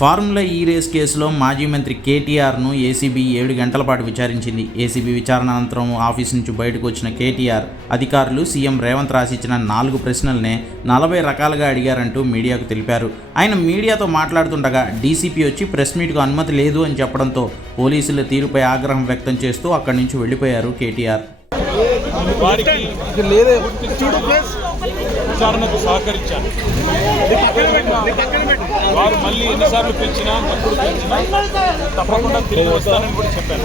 Formula ఈ race కేసులో మాజీ మంత్రి కేటీఆర్ను ఏసీబీ ఏడు గంటల పాటు విచారించింది. ఏసీబీ విచారణ అనంతరం ఆఫీస్ నుంచి బయటకు వచ్చిన కేటీఆర్ అధికారులు సీఎం రేవంత్ రాసిచ్చిన నాలుగు ప్రశ్నలనే నలభై రకాలుగా అడిగారంటూ మీడియాకు తెలిపారు. ఆయన మీడియాతో మాట్లాడుతుండగా డీసీపీ వచ్చి ప్రెస్ మీట్కు అనుమతి లేదు అని చెప్పడంతో పోలీసుల తీరుపై ఆగ్రహం వ్యక్తం చేస్తూ అక్కడి నుంచి వెళ్ళిపోయారు కేటీఆర్. వారికి విచారణకు సహకరించాను వారు మళ్ళీ ఎన్నిసార్లు పిలిచినా ఎప్పుడు పిలిచినా తప్పకుండా తిరిగి వస్తానని కూడా చెప్పాను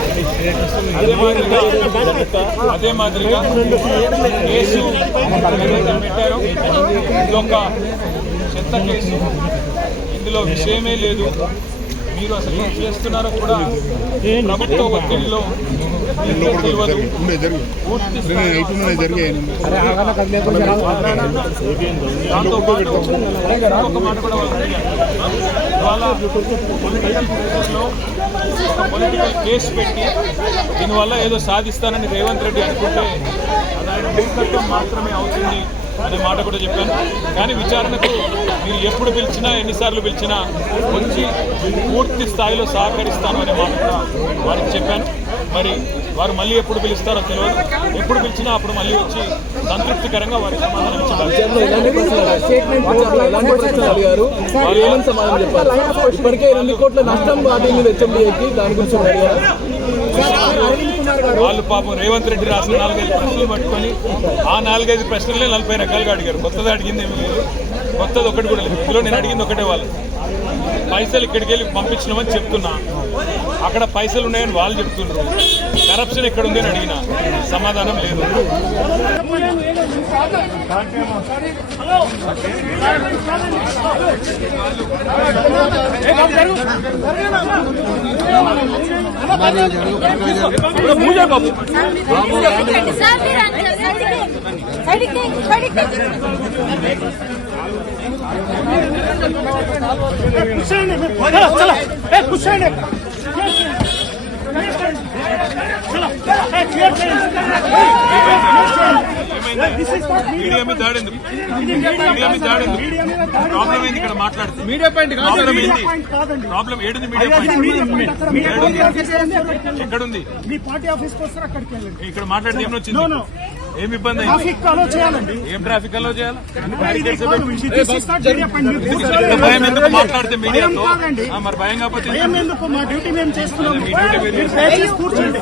అదే మాదిరిగా అదే మాదిరిగా కేసు ఏదైతే పెట్టారో. ఇది ఒక చెత్త కేసు. ఇందులో విషయమే లేదు. మీరు అసలు ఏం చేస్తున్నారో కూడా ప్రభుత్వ ఒత్తిడిలో తెలియదు పూర్తి మాట కూడా వాళ్ళు అడిగారు. ఇవాళ పొలిటికల్ ప్రెషర్లో ఒక పొలిటికల్ కేసు పెట్టి దీనివల్ల ఏదో సాధిస్తానని రేవంత్ రెడ్డి అనుకుంటే అది ఆయన మూర్ఖత్వం మాత్రమే అవుతుంది. అనే మాట కూడా చెప్పాను. కానీ విచారణకు మీరు ఎప్పుడు పిలిచినా ఎన్నిసార్లు పిలిచినా వచ్చి పూర్తి స్థాయిలో సహకరిస్తాను అనే మాట కూడా వారికి చెప్పాను. మరి వారు మళ్ళీ ఎప్పుడు పిలుస్తారో తెలియదు. ఎప్పుడు పిలిచినా అప్పుడు మళ్ళీ వచ్చి సంతృప్తికరంగా వారికి సమాధానం చెప్పారు? ఇప్పటికే రెండు కోట్ల నష్టం దాని గురించి వాళ్ళు పాపం రేవంత్ రెడ్డి రాసిన నాలుగైదు ప్రశ్నలు పట్టుకొని ఆ నాలుగైదు ప్రశ్నలే నలభై రకాలుగా అడిగారు. కొత్తది అడిగింది ఏమి లేదు. కొత్తది ఒకటి కూడా లేదు. ఇందులో నేను అడిగింది ఒకటే వాళ్ళు. పైసలు ఇక్కడికి వెళ్ళి పంపించినామని చెప్తున్నా. అక్కడ పైసలు ఉన్నాయని వాళ్ళు చెప్తున్నారు. కరప్షన్ ఎక్కడ ఉంది అని అడిగిన. సమాధానం లేదు. కూర్చోండి మీడియా మీద దాడింది మీడియా మీద దాడింది ప్రాబ్లం ఏంది ఇక్కడ మాట్లాడుతుంది మీడియా పాయింట్ ప్రాబ్లం ఏంది? ప్రాబ్లం ఏడుంది మీడియా పాయింట్ ఏడుంది? ఎక్కడుంది? మీ పార్టీ ఆఫీస్కి వస్తారు అక్కడికి వెళ్ళండి. ఇక్కడ మాట్లాడితే ఏమి వచ్చింది. ఏం ఇబ్బంది చేయాలండి. ఏం ట్రాఫిక్ అలో చేయాలి. భయం ఎందుకు మాట్లాడితే మీడియాతో? మరి భయం కాకపోతే మా డ్యూటీ మేము కూర్చోండి.